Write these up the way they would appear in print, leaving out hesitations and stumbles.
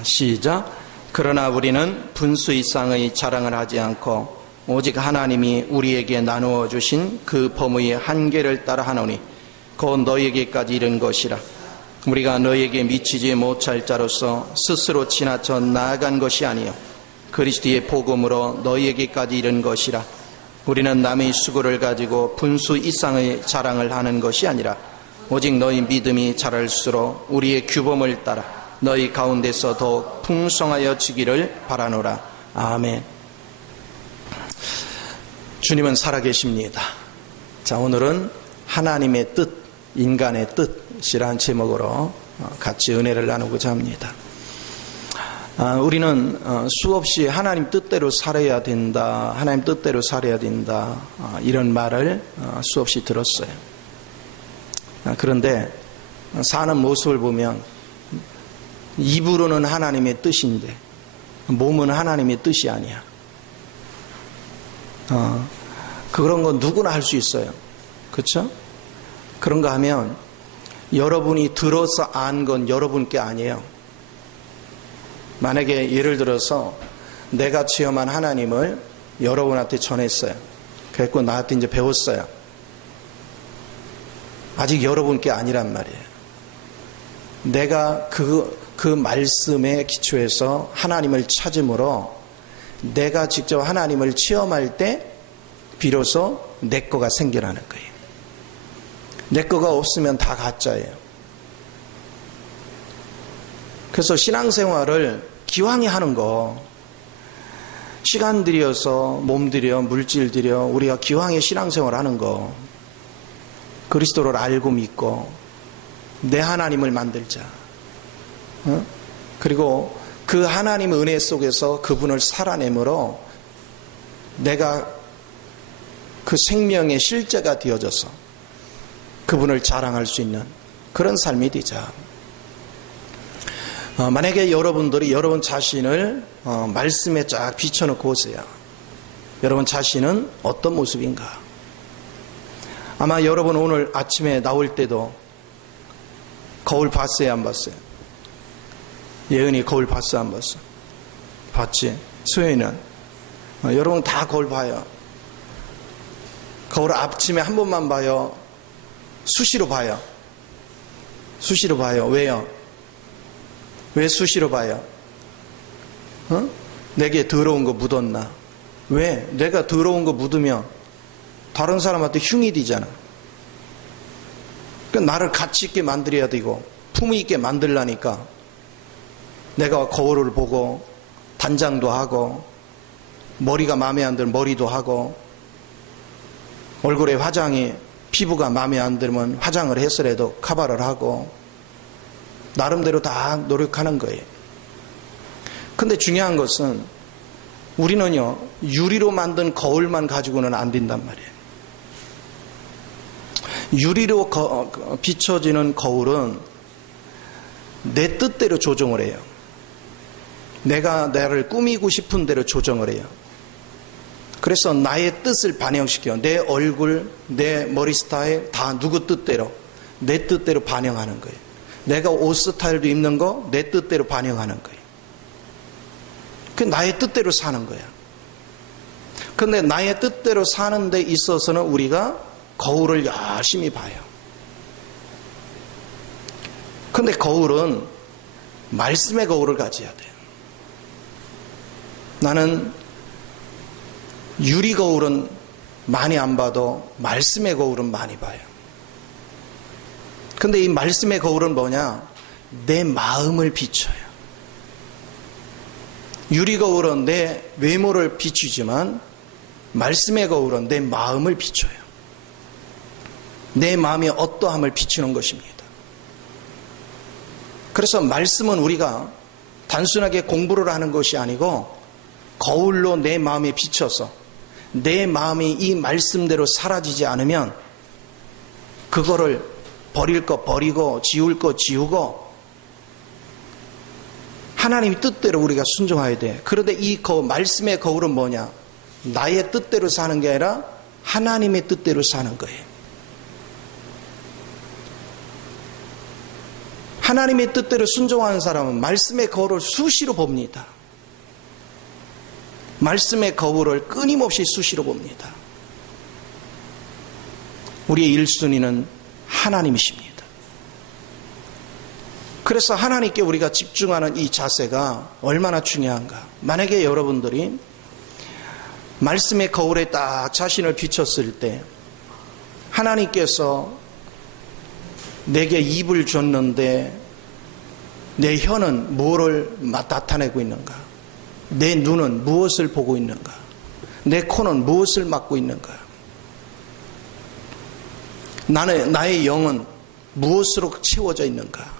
시작. 그러나 우리는 분수 이상의 자랑을 하지 않고 오직 하나님이 우리에게 나누어 주신 그 범위의 한계를 따라 하노니 곧 너희에게까지 이른 것이라. 우리가 너희에게 미치지 못할 자로서 스스로 지나쳐 나아간 것이 아니요 그리스도의 복음으로 너희에게까지 이른 것이라. 우리는 남의 수고를 가지고 분수 이상의 자랑을 하는 것이 아니라 오직 너희 믿음이 자랄수록 우리의 규범을 따라 너희 가운데서 더욱 풍성하여 지기를 바라노라. 아멘. 주님은 살아계십니다. 자, 오늘은 하나님의 뜻, 인간의 뜻이라는 제목으로 같이 은혜를 나누고자 합니다. 우리는 수없이 하나님 뜻대로 살아야 된다, 하나님 뜻대로 살아야 된다, 이런 말을 수없이 들었어요. 그런데 사는 모습을 보면 입으로는 하나님의 뜻인데 몸은 하나님의 뜻이 아니야. 그런 건 누구나 할 수 있어요. 그렇죠? 그런가 하면 여러분이 들어서 안 건 여러분께 아니에요. 만약에 예를 들어서 내가 체험한 하나님을 여러분한테 전했어요. 그래서 나한테 이제 배웠어요. 아직 여러분께 아니란 말이에요. 내가 그 말씀에 기초해서 하나님을 찾음으로 내가 직접 하나님을 체험할 때 비로소 내 거가 생겨나는 거예요. 내 거가 없으면 다 가짜예요. 그래서 신앙생활을 기왕에 하는 거, 시간 들여서 몸 들여 물질 들여 우리가 기왕에 신앙생활 하는 거, 그리스도를 알고 믿고 내 하나님을 만들자. 그리고 그 하나님의 은혜 속에서 그분을 살아내므로 내가 그 생명의 실제가 되어져서 그분을 자랑할 수 있는 그런 삶이 되자. 만약에 여러분들이 여러분 자신을 말씀에 쫙 비춰놓고 오세요. 여러분 자신은 어떤 모습인가? 아마 여러분 오늘 아침에 나올 때도 거울 봤어요, 안 봤어요? 예은이 거울 봤어, 안 봤어? 봤지? 수현이는? 여러분 다 거울 봐요. 거울 아침에 한 번만 봐요? 수시로 봐요? 수시로 봐요. 왜요? 왜 수시로 봐요? 내게 더러운 거 묻었나? 왜? 내가 더러운 거 묻으면 다른 사람한테 흉이 되잖아. 그러니까 나를 가치 있게 만들어야 되고 품위 있게 만들라니까 내가 거울을 보고 단장도 하고 머리가 마음에 안 들면 머리도 하고 얼굴에 화장이 피부가 마음에 안 들면 화장을 해서라도 커버를 하고 나름대로 다 노력하는 거예요. 근데 중요한 것은 우리는요, 유리로 만든 거울만 가지고는 안 된단 말이에요. 유리로 비춰지는 거울은 내 뜻대로 조정을 해요. 내가 나를 꾸미고 싶은 대로 조정을 해요. 그래서 나의 뜻을 반영시켜 내 얼굴, 내 머리 스타일 다 누구 뜻대로 내 뜻대로 반영하는 거예요. 내가 옷 스타일도 입는 거 내 뜻대로 반영하는 거예요. 그 나의 뜻대로 사는 거야. 그런데 나의 뜻대로 사는 데 있어서는 우리가 거울을 열심히 봐요. 그런데 거울은 말씀의 거울을 가져야 돼요. 나는 유리 거울은 많이 안 봐도 말씀의 거울은 많이 봐요. 근데 이 말씀의 거울은 뭐냐? 내 마음을 비춰요. 유리 거울은 내 외모를 비추지만 말씀의 거울은 내 마음을 비춰요. 내 마음이 어떠함을 비추는 것입니다. 그래서 말씀은 우리가 단순하게 공부를 하는 것이 아니고 거울로 내 마음에 비춰서 내 마음이 이 말씀대로 사라지지 않으면 그거를 버릴 거 버리고 지울 거 지우고 하나님의 뜻대로 우리가 순종해야 돼. 그런데 이 말씀의 거울은 뭐냐? 나의 뜻대로 사는 게 아니라 하나님의 뜻대로 사는 거예요. 하나님의 뜻대로 순종하는 사람은 말씀의 거울을 수시로 봅니다. 말씀의 거울을 끊임없이 수시로 봅니다. 우리의 1순위는 하나님이십니다. 그래서 하나님께 우리가 집중하는 이 자세가 얼마나 중요한가. 만약에 여러분들이 말씀의 거울에 딱 자신을 비췄을 때 하나님께서 내게 입을 줬는데 내 혀는 무엇을 나타내고 있는가? 내 눈은 무엇을 보고 있는가? 내 코는 무엇을 맡고 있는가? 나의 영은 무엇으로 채워져 있는가?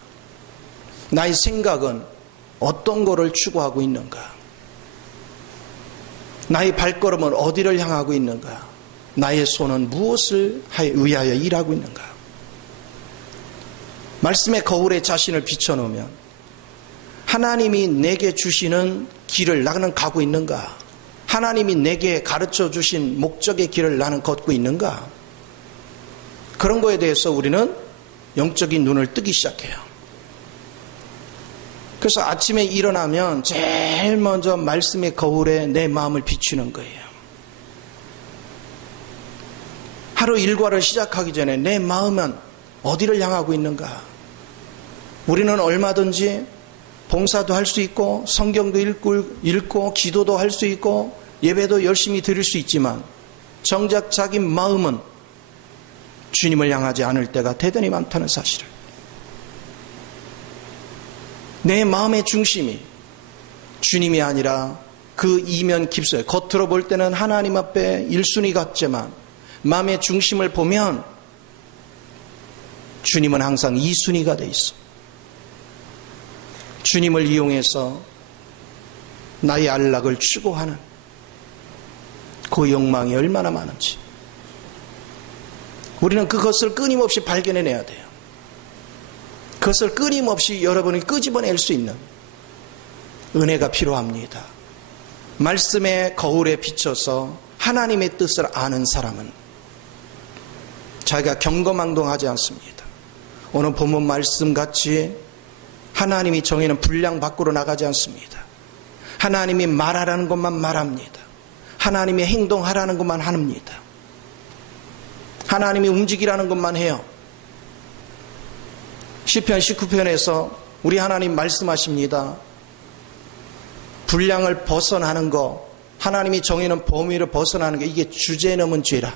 나의 생각은 어떤 것을 추구하고 있는가? 나의 발걸음은 어디를 향하고 있는가? 나의 손은 무엇을 위하여 일하고 있는가? 말씀의 거울에 자신을 비춰놓으면 하나님이 내게 주시는 길을 나는 가고 있는가? 하나님이 내게 가르쳐 주신 목적의 길을 나는 걷고 있는가? 그런 거에 대해서 우리는 영적인 눈을 뜨기 시작해요. 그래서 아침에 일어나면 제일 먼저 말씀의 거울에 내 마음을 비추는 거예요. 하루 일과를 시작하기 전에 내 마음은 어디를 향하고 있는가? 우리는 얼마든지 봉사도 할 수 있고 성경도 읽고 기도도 할 수 있고 예배도 열심히 드릴 수 있지만 정작 자기 마음은 주님을 향하지 않을 때가 대단히 많다는 사실을, 내 마음의 중심이 주님이 아니라 그 이면 깊숙이, 겉으로 볼 때는 하나님 앞에 1순위 같지만 마음의 중심을 보면 주님은 항상 2순위가 돼 있어. 주님을 이용해서 나의 안락을 추구하는 그 욕망이 얼마나 많은지 우리는 그것을 끊임없이 발견해내야 돼요. 그것을 끊임없이 여러분이 끄집어낼 수 있는 은혜가 필요합니다. 말씀의 거울에 비춰서 하나님의 뜻을 아는 사람은 자기가 경거망동하지 않습니다. 오늘 본문 말씀같이 하나님이 정해놓은 분량 밖으로 나가지 않습니다. 하나님이 말하라는 것만 말합니다. 하나님이 행동하라는 것만 합니다. 하나님이 움직이라는 것만 해요. 시편 19편에서 우리 하나님 말씀하십니다. 분량을 벗어나는 거, 하나님이 정해놓은 범위를 벗어나는 게 이게 주제 넘은 죄라.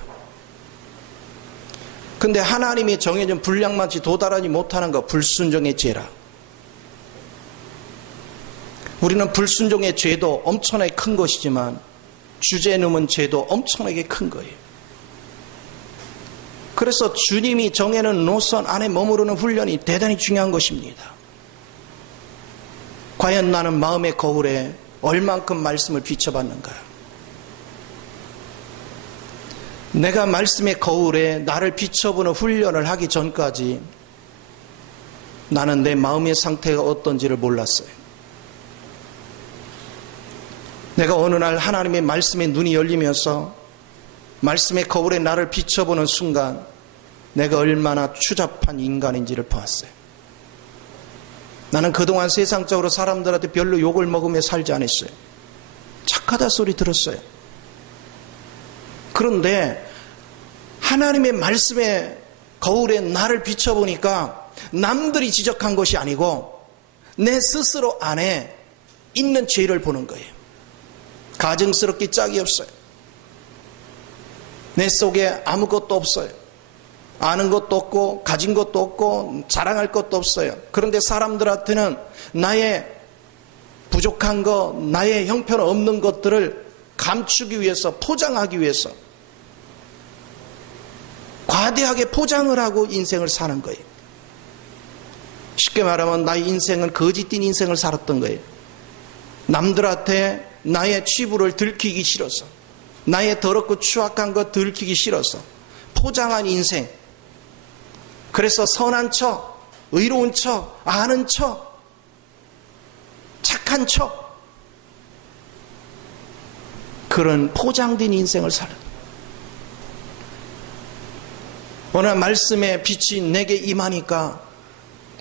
근데 하나님이 정해진 분량만치 도달하지 못하는 거 불순종의 죄라. 우리는 불순종의 죄도 엄청나게 큰 것이지만 주제 넘은 죄도 엄청나게 큰 거예요. 그래서 주님이 정해놓은 노선 안에 머무르는 훈련이 대단히 중요한 것입니다. 과연 나는 마음의 거울에 얼만큼 말씀을 비춰봤는가? 내가 말씀의 거울에 나를 비춰보는 훈련을 하기 전까지 나는 내 마음의 상태가 어떤지를 몰랐어요. 내가 어느 날 하나님의 말씀에 눈이 열리면서 말씀의 거울에 나를 비춰보는 순간 내가 얼마나 추잡한 인간인지를 보았어요. 나는 그동안 세상적으로 사람들한테 별로 욕을 먹으며 살지 않았어요. 착하다 소리 들었어요. 그런데 하나님의 말씀의 거울에 나를 비춰보니까 남들이 지적한 것이 아니고 내 스스로 안에 있는 죄를 보는 거예요. 가증스럽기 짝이 없어요. 내 속에 아무것도 없어요. 아는 것도 없고 가진 것도 없고 자랑할 것도 없어요. 그런데 사람들한테는 나의 부족한 것, 나의 형편없는 것들을 감추기 위해서, 포장하기 위해서 과대하게 포장을 하고 인생을 사는 거예요. 쉽게 말하면 나의 인생은 거짓된 인생을 살았던 거예요. 남들한테 나의 치부를 들키기 싫어서, 나의 더럽고 추악한 것 들키기 싫어서 포장한 인생. 그래서 선한 척, 의로운 척, 아는 척, 착한 척, 그런 포장된 인생을 살아. 어느 날 말씀의 빛이 내게 임하니까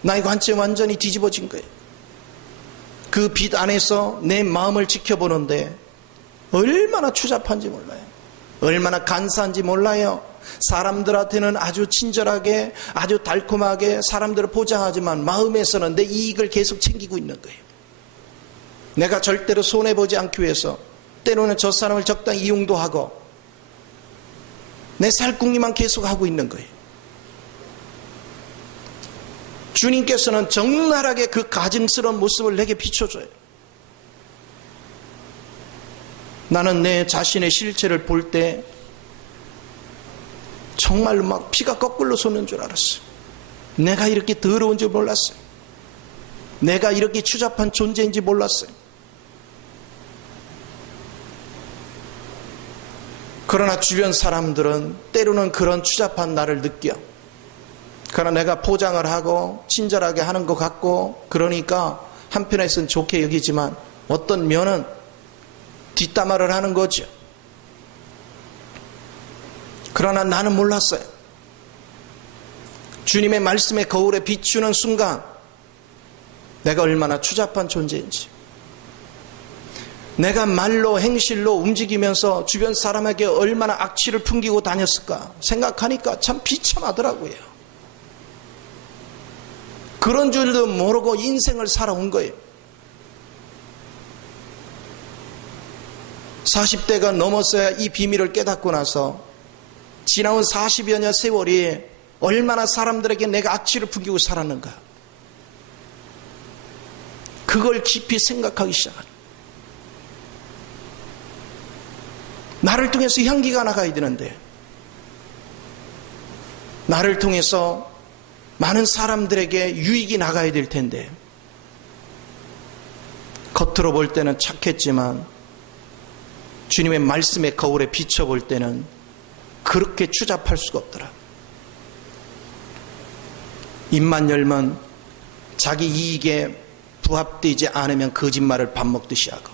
나의 관점이 완전히 뒤집어진 거예요. 그 빛 안에서 내 마음을 지켜보는데 얼마나 추잡한지 몰라요. 얼마나 간사한지 몰라요. 사람들한테는 아주 친절하게, 아주 달콤하게 사람들을 포장하지만 마음에서는 내 이익을 계속 챙기고 있는 거예요. 내가 절대로 손해보지 않기 위해서 때로는 저 사람을 적당히 이용도 하고 내 살궁리만 계속 하고 있는 거예요. 주님께서는 적나라하게 그 가증스러운 모습을 내게 비춰줘요. 나는 내 자신의 실체를 볼 때 정말로 막 피가 거꾸로 솟는 줄 알았어요. 내가 이렇게 더러운 줄 몰랐어요. 내가 이렇게 추잡한 존재인지 몰랐어요. 그러나 주변 사람들은 때로는 그런 추잡한 나를 느껴. 그러나 내가 포장을 하고 친절하게 하는 것 같고 그러니까 한편에서는 좋게 여기지만 어떤 면은 뒷담화를 하는 거죠. 그러나 나는 몰랐어요. 주님의 말씀의 거울에 비추는 순간 내가 얼마나 추잡한 존재인지, 내가 말로 행실로 움직이면서 주변 사람에게 얼마나 악취를 풍기고 다녔을까 생각하니까 참 비참하더라고요. 그런 줄도 모르고 인생을 살아온 거예요. 40대가 넘었어야 이 비밀을 깨닫고 나서 지나온 40여 년 세월이 얼마나 사람들에게 내가 악취를 풍기고 살았는가, 그걸 깊이 생각하기 시작합니다. 나를 통해서 향기가 나가야 되는데, 나를 통해서 많은 사람들에게 유익이 나가야 될 텐데, 겉으로 볼 때는 착했지만 주님의 말씀의 거울에 비춰볼 때는 그렇게 추잡할 수가 없더라. 입만 열면 자기 이익에 부합되지 않으면 거짓말을 밥 먹듯이 하고,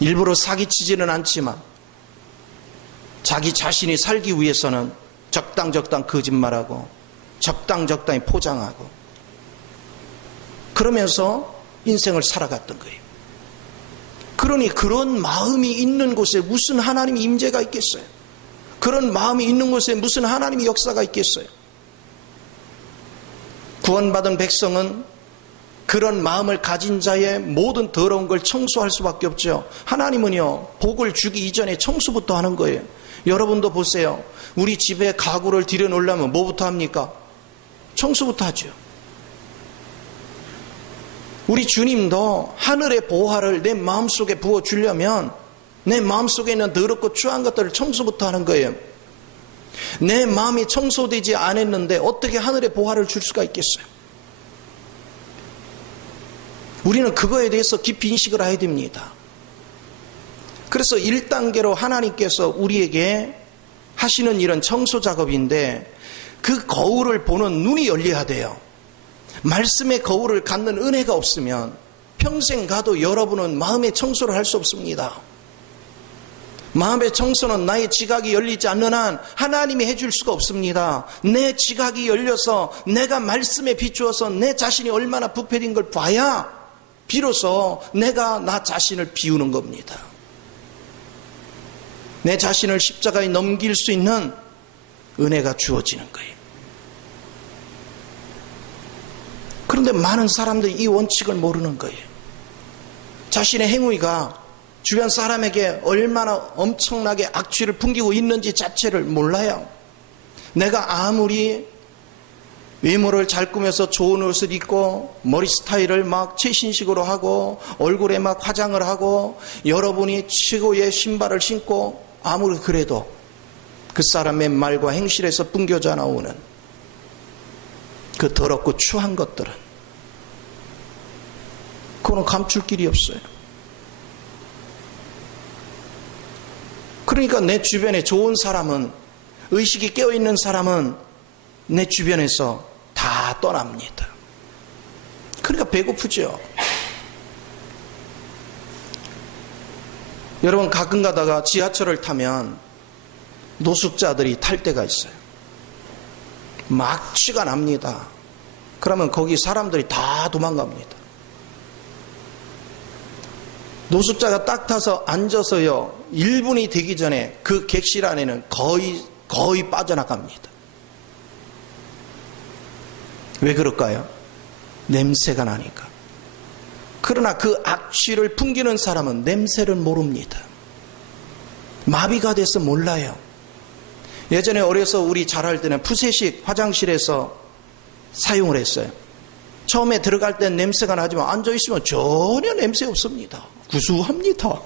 일부러 사기치지는 않지만 자기 자신이 살기 위해서는 적당적당 거짓말하고 적당적당히 포장하고 그러면서 인생을 살아갔던 거예요. 그러니 그런 마음이 있는 곳에 무슨 하나님의 임재가 있겠어요? 그런 마음이 있는 곳에 무슨 하나님의 역사가 있겠어요? 구원받은 백성은 그런 마음을 가진 자의 모든 더러운 걸 청소할 수밖에 없죠. 하나님은요, 복을 주기 이전에 청소부터 하는 거예요. 여러분도 보세요. 우리 집에 가구를 들여놓으려면 뭐부터 합니까? 청소부터 하죠. 우리 주님도 하늘의 보화를 내 마음속에 부어주려면 내 마음속에 있는 더럽고 추한 것들을 청소부터 하는 거예요. 내 마음이 청소되지 않았는데 어떻게 하늘의 보화를 줄 수가 있겠어요? 우리는 그거에 대해서 깊이 인식을 해야 됩니다. 그래서 1단계로 하나님께서 우리에게 하시는 일은 청소 작업인데, 그 거울을 보는 눈이 열려야 돼요. 말씀의 거울을 갖는 은혜가 없으면 평생 가도 여러분은 마음의 청소를 할 수 없습니다. 마음의 청소는 나의 지각이 열리지 않는 한 하나님이 해줄 수가 없습니다. 내 지각이 열려서 내가 말씀에 비추어서 내 자신이 얼마나 부패된 걸 봐야 비로소 내가 나 자신을 비우는 겁니다. 내 자신을 십자가에 넘길 수 있는 은혜가 주어지는 거예요. 그런데 많은 사람들이 이 원칙을 모르는 거예요. 자신의 행위가 주변 사람에게 얼마나 엄청나게 악취를 풍기고 있는지 자체를 몰라요. 내가 아무리 외모를 잘 꾸며서 좋은 옷을 입고 머리 스타일을 막 최신식으로 하고 얼굴에 막 화장을 하고 여러분이 최고의 신발을 신고 아무리 그래도 그 사람의 말과 행실에서 뿜겨져 나오는 그 더럽고 추한 것들은 그거는 감출 길이 없어요. 그러니까 내 주변에 좋은 사람은, 의식이 깨어있는 사람은 내 주변에서 다 떠납니다. 그러니까 배고프죠. 여러분, 가끔 가다가 지하철을 타면 노숙자들이 탈 때가 있어요. 악취가 납니다. 그러면 거기 사람들이 다 도망갑니다. 노숙자가 딱 타서 앉아서요, 1분이 되기 전에 그 객실 안에는 거의 빠져나갑니다. 왜 그럴까요? 냄새가 나니까. 그러나 그 악취를 풍기는 사람은 냄새를 모릅니다. 마비가 돼서 몰라요. 예전에 어려서 우리 자랄 때는 푸세식 화장실에서 사용을 했어요. 처음에 들어갈 땐 냄새가 나지만 앉아있으면 전혀 냄새 없습니다. 구수합니다.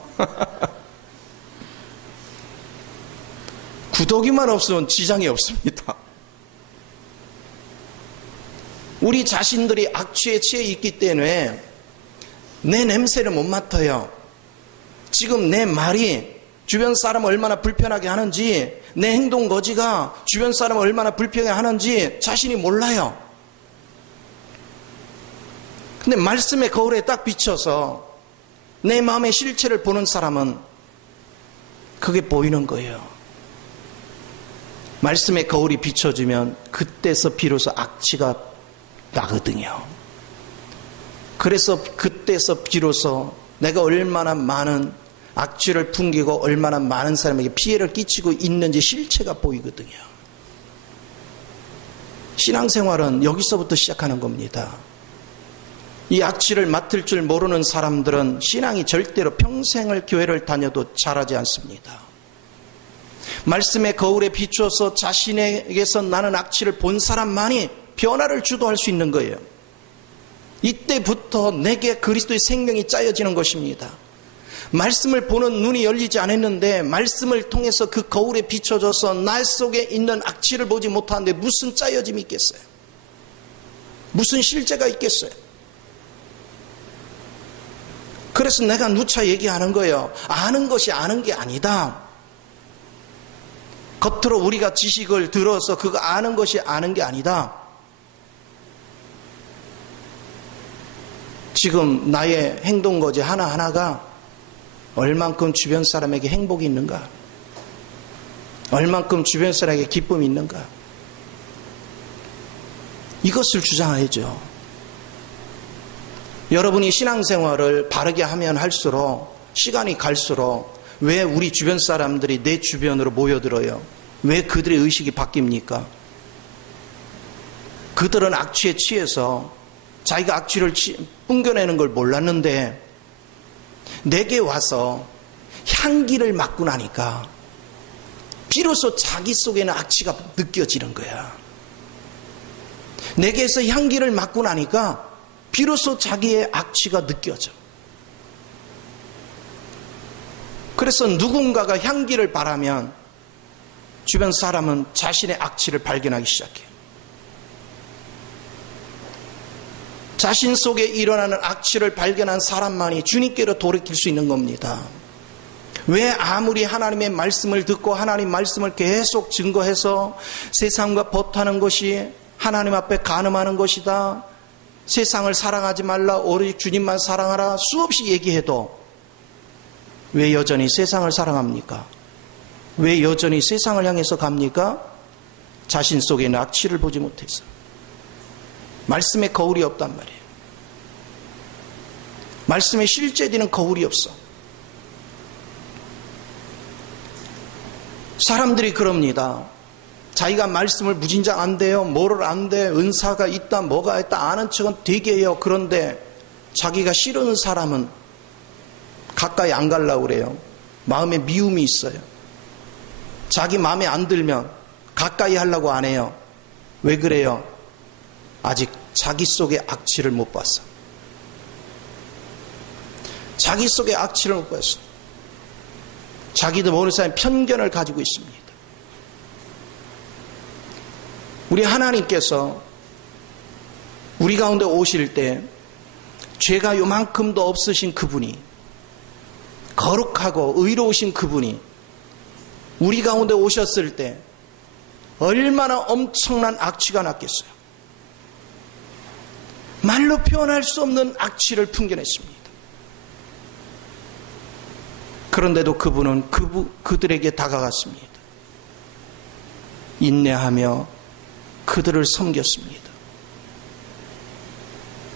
구더기만 없으면 지장이 없습니다. 우리 자신들이 악취에 취해 있기 때문에 내 냄새를 못 맡아요. 지금 내 말이 주변 사람을 얼마나 불편하게 하는지, 내 행동 거지가 주변 사람을 얼마나 불편하게 하는지 자신이 몰라요. 근데 말씀의 거울에 딱 비춰서 내 마음의 실체를 보는 사람은 그게 보이는 거예요. 말씀의 거울이 비춰지면 그때서 비로소 악취가 나거든요. 그래서 그때서 비로소 내가 얼마나 많은 악취를 풍기고 얼마나 많은 사람에게 피해를 끼치고 있는지 실체가 보이거든요. 신앙생활은 여기서부터 시작하는 겁니다. 이 악취를 맡을 줄 모르는 사람들은 신앙이 절대로 평생을 교회를 다녀도 자라지 않습니다. 말씀의 거울에 비추어서 자신에게서 나는 악취를 본 사람만이 변화를 주도할 수 있는 거예요. 이때부터 내게 그리스도의 생명이 짜여지는 것입니다. 말씀을 보는 눈이 열리지 않았는데 말씀을 통해서 그 거울에 비춰져서 나 속에 있는 악취를 보지 못하는데 무슨 짜여짐이 있겠어요? 무슨 실제가 있겠어요? 그래서 내가 누차 얘기하는 거예요. 아는 것이 아는 게 아니다. 겉으로 우리가 지식을 들어서 그거 아는 것이 아는 게 아니다. 지금 나의 행동거지 하나하나가 얼만큼 주변 사람에게 행복이 있는가? 얼만큼 주변 사람에게 기쁨이 있는가? 이것을 주장해야죠. 여러분이 신앙생활을 바르게 하면 할수록, 시간이 갈수록 왜 우리 주변 사람들이 내 주변으로 모여들어요? 왜 그들의 의식이 바뀝니까? 그들은 악취에 취해서 자기가 악취를 뿜겨내는 걸 몰랐는데 내게 와서 향기를 맡고 나니까 비로소 자기 속에는 악취가 느껴지는 거야. 내게서 향기를 맡고 나니까 비로소 자기의 악취가 느껴져. 그래서 누군가가 향기를 바라면 주변 사람은 자신의 악취를 발견하기 시작해요. 자신 속에 일어나는 악취를 발견한 사람만이 주님께로 돌이킬 수 있는 겁니다. 왜 아무리 하나님의 말씀을 듣고 하나님 말씀을 계속 증거해서 세상과 버타는 것이 하나님 앞에 간음하는 것이다, 세상을 사랑하지 말라, 오직 주님만 사랑하라 수없이 얘기해도 왜 여전히 세상을 사랑합니까? 왜 여전히 세상을 향해서 갑니까? 자신 속에 있는 악취를 보지 못해서. 말씀의 거울이 없단 말이에요. 말씀에 실제되는 거울이 없어. 사람들이 그럽니다. 자기가 말씀을 무진장 안 돼요. 뭐를 안 돼. 은사가 있다. 뭐가 있다. 아는 척은 되게 해요. 그런데 자기가 싫어하는 사람은 가까이 안 가려고 그래요. 마음에 미움이 있어요. 자기 마음에 안 들면 가까이 하려고 안 해요. 왜 그래요? 아직 자기 속의 악취를 못 봤어. 자기 속의 악취를 못 봤어. 자기도 모르는 사람이 편견을 가지고 있습니다. 우리 하나님께서 우리 가운데 오실 때 죄가 요만큼도 없으신 그분이, 거룩하고 의로우신 그분이 우리 가운데 오셨을 때 얼마나 엄청난 악취가 났겠어요. 말로 표현할 수 없는 악취를 풍겨냈습니다. 그런데도 그분은 그들에게 다가갔습니다. 인내하며 그들을 섬겼습니다.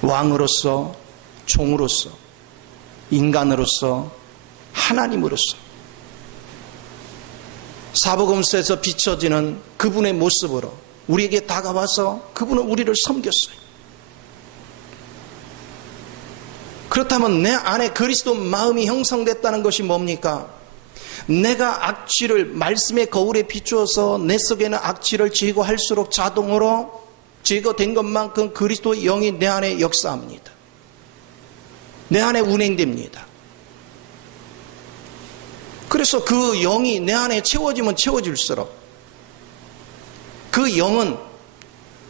왕으로서, 종으로서, 인간으로서, 하나님으로서 사복음서에서 비춰지는 그분의 모습으로 우리에게 다가와서 그분은 우리를 섬겼어요. 그렇다면 내 안에 그리스도 마음이 형성됐다는 것이 뭡니까? 내가 악취를 말씀의 거울에 비추어서 내 속에는 악취를 제거할수록 자동으로 제거된 것만큼 그리스도의 영이 내 안에 역사합니다. 내 안에 운행됩니다. 그래서 그 영이 내 안에 채워지면 채워질수록 그 영은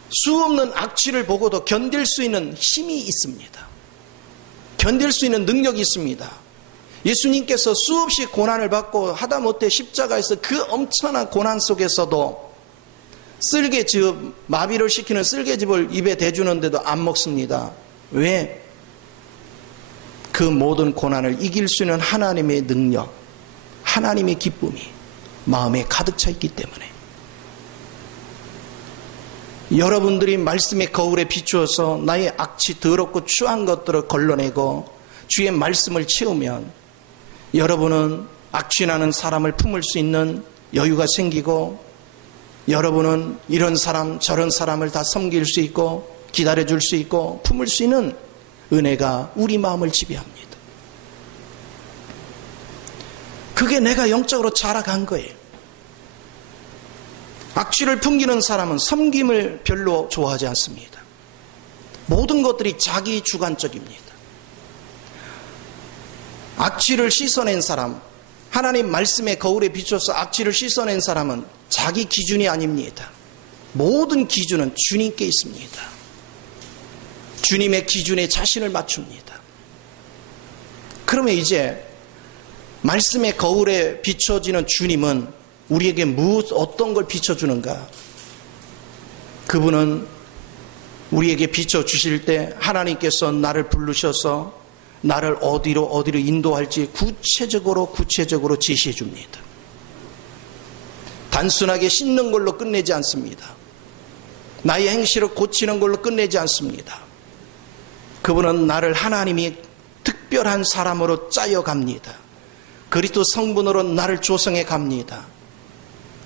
수없는 악취를 보고도 견딜 수 있는 힘이 있습니다. 견딜 수 있는 능력이 있습니다. 예수님께서 수없이 고난을 받고 하다못해 십자가에서 그 엄청난 고난 속에서도 쓸개즙, 마비를 시키는 쓸개즙을 입에 대주는데도 안 먹습니다. 왜? 그 모든 고난을 이길 수 있는 하나님의 능력, 하나님의 기쁨이 마음에 가득 차 있기 때문에 여러분들이 말씀의 거울에 비추어서 나의 악취 더럽고 추한 것들을 걸러내고 주의 말씀을 채우면 여러분은 악취나는 사람을 품을 수 있는 여유가 생기고 여러분은 이런 사람 저런 사람을 다 섬길 수 있고 기다려줄 수 있고 품을 수 있는 은혜가 우리 마음을 지배합니다. 그게 내가 영적으로 자라간 거예요. 악취를 풍기는 사람은 섬김을 별로 좋아하지 않습니다. 모든 것들이 자기 주관적입니다. 악취를 씻어낸 사람, 하나님 말씀의 거울에 비춰서 악취를 씻어낸 사람은 자기 기준이 아닙니다. 모든 기준은 주님께 있습니다. 주님의 기준에 자신을 맞춥니다. 그러면 이제 말씀의 거울에 비춰지는 주님은 우리에게 어떤 걸 비춰주는가? 그분은 우리에게 비춰주실 때 하나님께서 나를 부르셔서 나를 어디로 인도할지 구체적으로 제시해 줍니다. 단순하게 씻는 걸로 끝내지 않습니다. 나의 행실을 고치는 걸로 끝내지 않습니다. 그분은 나를 하나님이 특별한 사람으로 짜여 갑니다. 그리스도 성분으로 나를 조성해 갑니다.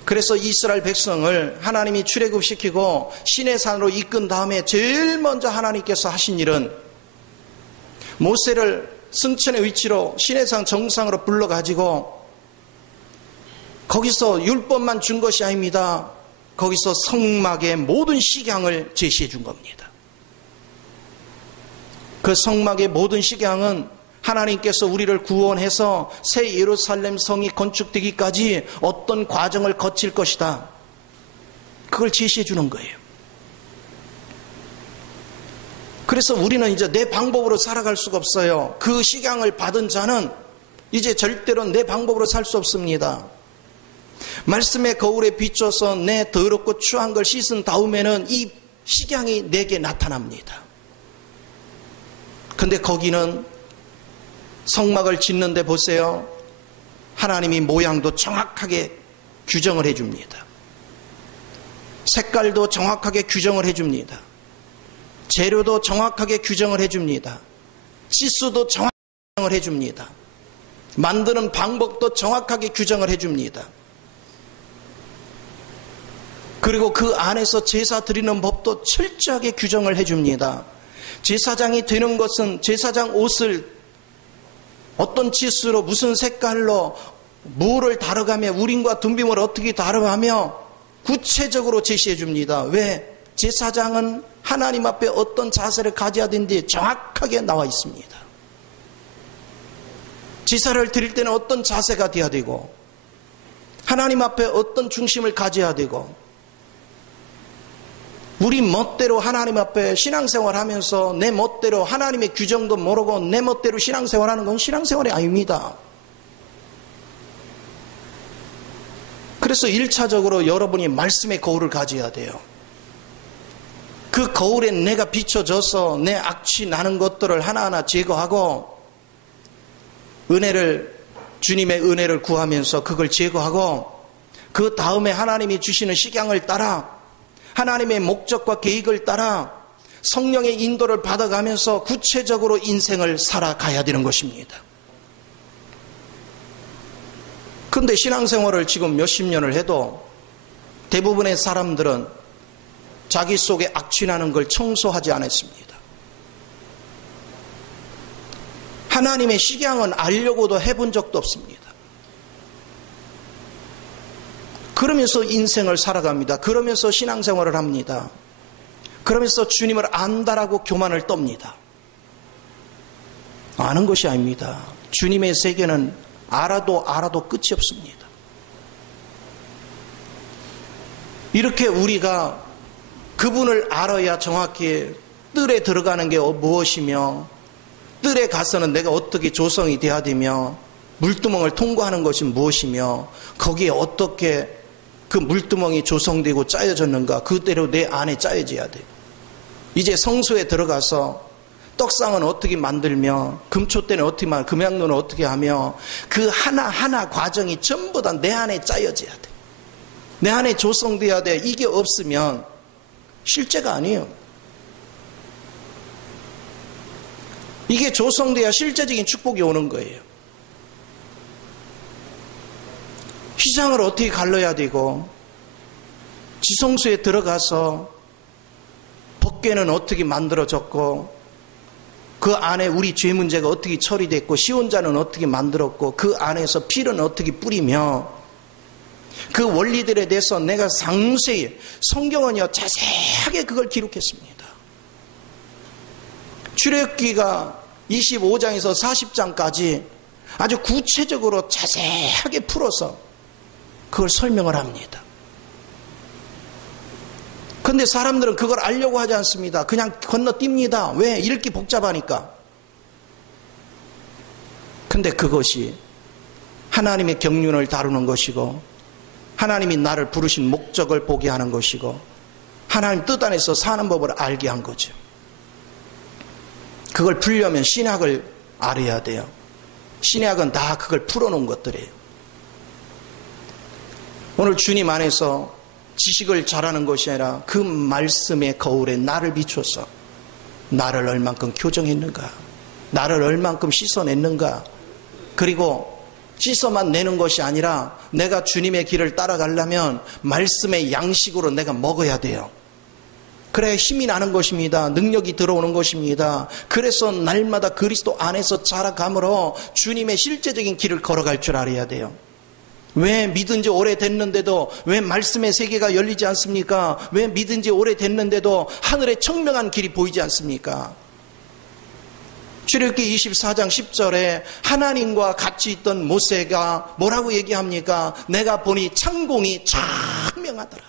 그래서 이스라엘 백성을 하나님이 출애굽시키고 시내산으로 이끈 다음에 제일 먼저 하나님께서 하신 일은 모세를 승천의 위치로 시내산 정상으로 불러가지고 거기서 율법만 준 것이 아닙니다. 거기서 성막의 모든 식양을 제시해 준 겁니다. 그 성막의 모든 식양은 하나님께서 우리를 구원해서 새 예루살렘 성이 건축되기까지 어떤 과정을 거칠 것이다. 그걸 제시해 주는 거예요. 그래서 우리는 이제 내 방법으로 살아갈 수가 없어요. 그 식양을 받은 자는 이제 절대로 내 방법으로 살 수 없습니다. 말씀의 거울에 비춰서 내 더럽고 추한 걸 씻은 다음에는 이 식양이 내게 나타납니다. 근데 거기는 성막을 짓는데 보세요. 하나님이 모양도 정확하게 규정을 해줍니다. 색깔도 정확하게 규정을 해줍니다. 재료도 정확하게 규정을 해줍니다. 치수도 정확하게 규정을 해줍니다. 만드는 방법도 정확하게 규정을 해줍니다. 그리고 그 안에서 제사 드리는 법도 철저하게 규정을 해줍니다. 제사장이 되는 것은 제사장 옷을 어떤 치수로 무슨 색깔로 무를 다뤄가며 우림과 둠빔을 어떻게 다뤄가며 구체적으로 제시해 줍니다. 왜? 제사장은 하나님 앞에 어떤 자세를 가져야 되는지 정확하게 나와 있습니다. 제사를 드릴 때는 어떤 자세가 되어야 되고 하나님 앞에 어떤 중심을 가져야 되고 우리 멋대로 하나님 앞에 신앙생활 하면서 내 멋대로 하나님의 규정도 모르고 내 멋대로 신앙생활하는 건 신앙생활이 아닙니다. 그래서 1차적으로 여러분이 말씀의 거울을 가져야 돼요. 그 거울에 내가 비춰져서 내 악취 나는 것들을 하나하나 제거하고 주님의 은혜를 구하면서 그걸 제거하고 그 다음에 하나님이 주시는 식양을 따라 하나님의 목적과 계획을 따라 성령의 인도를 받아가면서 구체적으로 인생을 살아가야 되는 것입니다. 그런데 신앙생활을 지금 몇십 년을 해도 대부분의 사람들은 자기 속에 악취나는 걸 청소하지 않았습니다. 하나님의 식양은 알려고도 해본 적도 없습니다. 그러면서 인생을 살아갑니다. 그러면서 신앙생활을 합니다. 그러면서 주님을 안다라고 교만을 떱니다. 아는 것이 아닙니다. 주님의 세계는 알아도 끝이 없습니다. 이렇게 우리가 그분을 알아야 정확히 뜰에 들어가는 게 무엇이며 뜰에 가서는 내가 어떻게 조성이 돼야 되며 물두멍을 통과하는 것이 무엇이며 거기에 어떻게 그 물두멍이 조성되고 짜여졌는가 그대로 내 안에 짜여져야 돼요. 이제 성소에 들어가서 떡상은 어떻게 만들며 금초대는 어떻게 만들며 금양로는 어떻게 하며 그 하나하나 과정이 전부 다 내 안에 짜여져야 돼. 내 안에 조성돼야 돼. 이게 없으면 실제가 아니에요. 이게 조성돼야 실제적인 축복이 오는 거예요. 휘장을 어떻게 갈라야 되고 지성소에 들어가서 법궤는 어떻게 만들어졌고 그 안에 우리 죄 문제가 어떻게 처리됐고 시온자는 어떻게 만들었고 그 안에서 피는 어떻게 뿌리며 그 원리들에 대해서 내가 상세히 성경은요 자세하게 그걸 기록했습니다. 출애굽기가 25장에서 40장까지 아주 구체적으로 자세하게 풀어서 그걸 설명을 합니다. 그런데 사람들은 그걸 알려고 하지 않습니다. 그냥 건너뜁니다. 왜? 읽기 복잡하니까. 그런데 그것이 하나님의 경륜을 다루는 것이고 하나님이 나를 부르신 목적을 보게 하는 것이고 하나님 뜻 안에서 사는 법을 알게 한 거죠. 그걸 풀려면 신약을 알아야 돼요. 신약은 다 그걸 풀어놓은 것들이에요. 오늘 주님 안에서 지식을 잘하는 것이 아니라 그 말씀의 거울에 나를 비춰서 나를 얼만큼 교정했는가, 나를 얼만큼 씻어냈는가, 그리고 씻어만 내는 것이 아니라 내가 주님의 길을 따라가려면 말씀의 양식으로 내가 먹어야 돼요. 그래야 힘이 나는 것입니다. 능력이 들어오는 것입니다. 그래서 날마다 그리스도 안에서 자라감으로 주님의 실제적인 길을 걸어갈 줄 알아야 돼요. 왜 믿은 지 오래됐는데도 왜 말씀의 세계가 열리지 않습니까? 왜 믿은 지 오래됐는데도 하늘의 청명한 길이 보이지 않습니까? 출애굽기 24장 10절에 하나님과 같이 있던 모세가 뭐라고 얘기합니까? 내가 보니 창공이 청명하더라.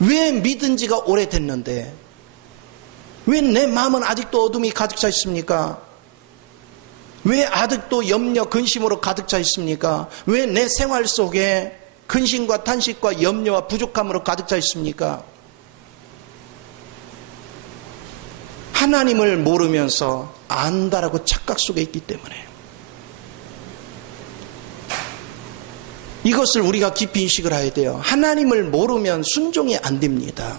왜 믿은 지가 오래됐는데 왜 내 마음은 아직도 어둠이 가득 차 있습니까? 왜 아직도 염려, 근심으로 가득 차 있습니까? 왜 내 생활 속에 근심과 탄식과 염려와 부족함으로 가득 차 있습니까? 하나님을 모르면서 안다라고 착각 속에 있기 때문에 이것을 우리가 깊이 인식을 해야 돼요. 하나님을 모르면 순종이 안 됩니다.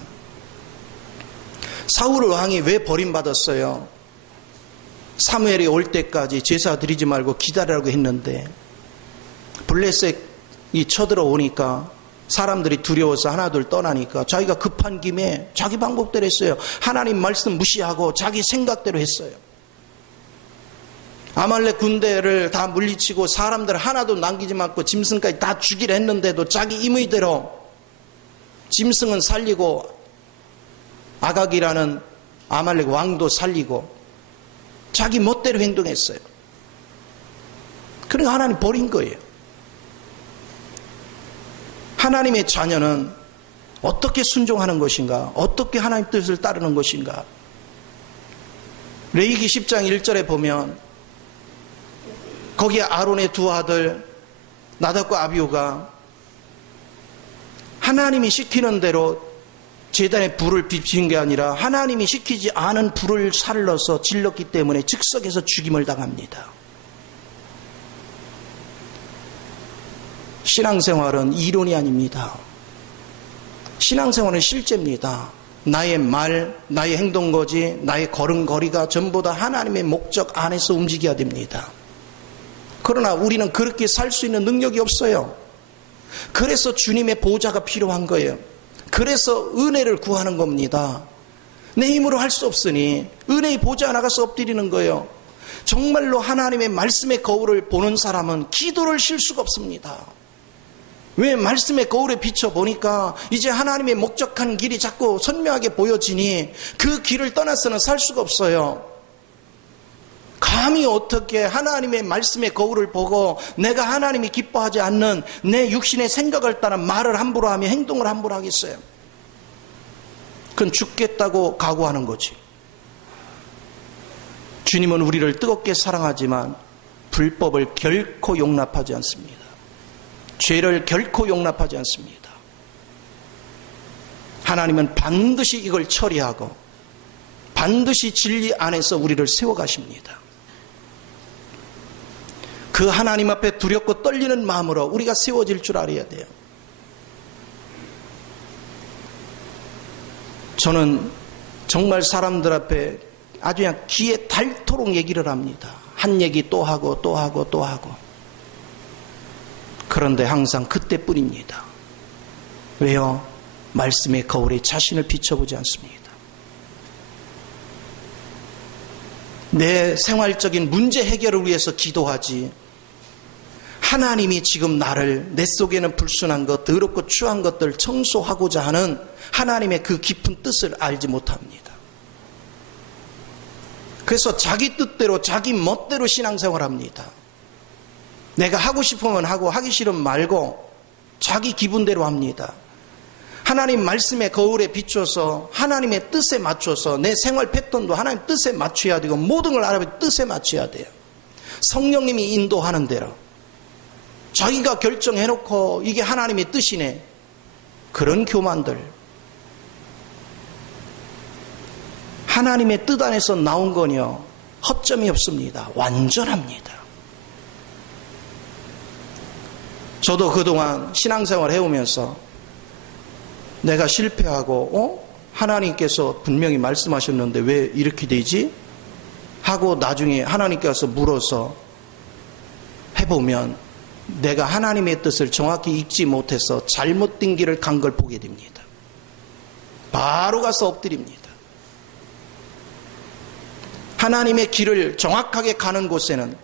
사울 왕이 왜 버림받았어요? 사무엘이 올 때까지 제사 드리지 말고 기다리라고 했는데 블레셋이 쳐들어오니까 사람들이 두려워서 하나둘 떠나니까 자기가 급한 김에 자기 방법대로 했어요. 하나님 말씀 무시하고 자기 생각대로 했어요. 아말렉 군대를 다 물리치고 사람들 하나도 남기지 않고 짐승까지 다 죽이려 했는데도 자기 임의대로 짐승은 살리고 아각이라는 아말렉 왕도 살리고 자기 멋대로 행동했어요. 그러니까 하나님 버린 거예요. 하나님의 자녀는 어떻게 순종하는 것인가? 어떻게 하나님 뜻을 따르는 것인가? 레위기 10장 1절에 보면 거기에 아론의 두 아들 나답과 아비후가 하나님이 시키는 대로 제단에 불을 비친 게 아니라 하나님이 시키지 않은 불을 살러서 질렀기 때문에 즉석에서 죽임을 당합니다. 신앙생활은 이론이 아닙니다. 신앙생활은 실제입니다. 나의 말, 나의 행동거지, 나의 걸음걸이가 전부 다 하나님의 목적 안에서 움직여야 됩니다. 그러나 우리는 그렇게 살 수 있는 능력이 없어요. 그래서 주님의 보좌가 필요한 거예요. 그래서 은혜를 구하는 겁니다. 내 힘으로 할 수 없으니 은혜의 보좌 나가서 엎드리는 거예요. 정말로 하나님의 말씀의 거울을 보는 사람은 기도를 쉴 수가 없습니다. 왜? 말씀의 거울에 비춰보니까 이제 하나님의 목적한 길이 자꾸 선명하게 보여지니 그 길을 떠나서는 살 수가 없어요. 감히 어떻게 하나님의 말씀의 거울을 보고 내가 하나님이 기뻐하지 않는 내 육신의 생각을 따라 말을 함부로 하며 행동을 함부로 하겠어요? 그건 죽겠다고 각오하는 거지. 주님은 우리를 뜨겁게 사랑하지만 불법을 결코 용납하지 않습니다. 죄를 결코 용납하지 않습니다. 하나님은 반드시 이걸 처리하고 반드시 진리 안에서 우리를 세워가십니다. 그 하나님 앞에 두렵고 떨리는 마음으로 우리가 세워질 줄 알아야 돼요. 저는 정말 사람들 앞에 아주 그냥 귀에 닳도록 얘기를 합니다. 한 얘기 또 하고 또 하고 또 하고. 그런데 항상 그때뿐입니다. 왜요? 말씀의 거울에 자신을 비춰보지 않습니다. 내 생활적인 문제 해결을 위해서 기도하지, 하나님이 지금 나를, 내 속에는 불순한 것, 더럽고 추한 것들 청소하고자 하는 하나님의 그 깊은 뜻을 알지 못합니다. 그래서 자기 뜻대로 자기 멋대로 신앙생활합니다. 내가 하고 싶으면 하고 하기 싫으면 말고 자기 기분대로 합니다. 하나님 말씀의 거울에 비춰서 하나님의 뜻에 맞춰서 내 생활 패턴도 하나님 뜻에 맞춰야 되고 모든 걸 하나님의 뜻에 맞춰야 돼요. 성령님이 인도하는 대로. 자기가 결정해놓고 이게 하나님의 뜻이네. 그런 교만들. 하나님의 뜻 안에서 나온 건요, 허점이 없습니다. 완전합니다. 저도 그동안 신앙생활 해오면서 내가 실패하고 하나님께서 분명히 말씀하셨는데 왜 이렇게 되지? 하고 나중에 하나님께서 물어서 해보면 내가 하나님의 뜻을 정확히 읽지 못해서 잘못된 길을 간 걸 보게 됩니다. 바로 가서 엎드립니다. 하나님의 길을 정확하게 가는 곳에는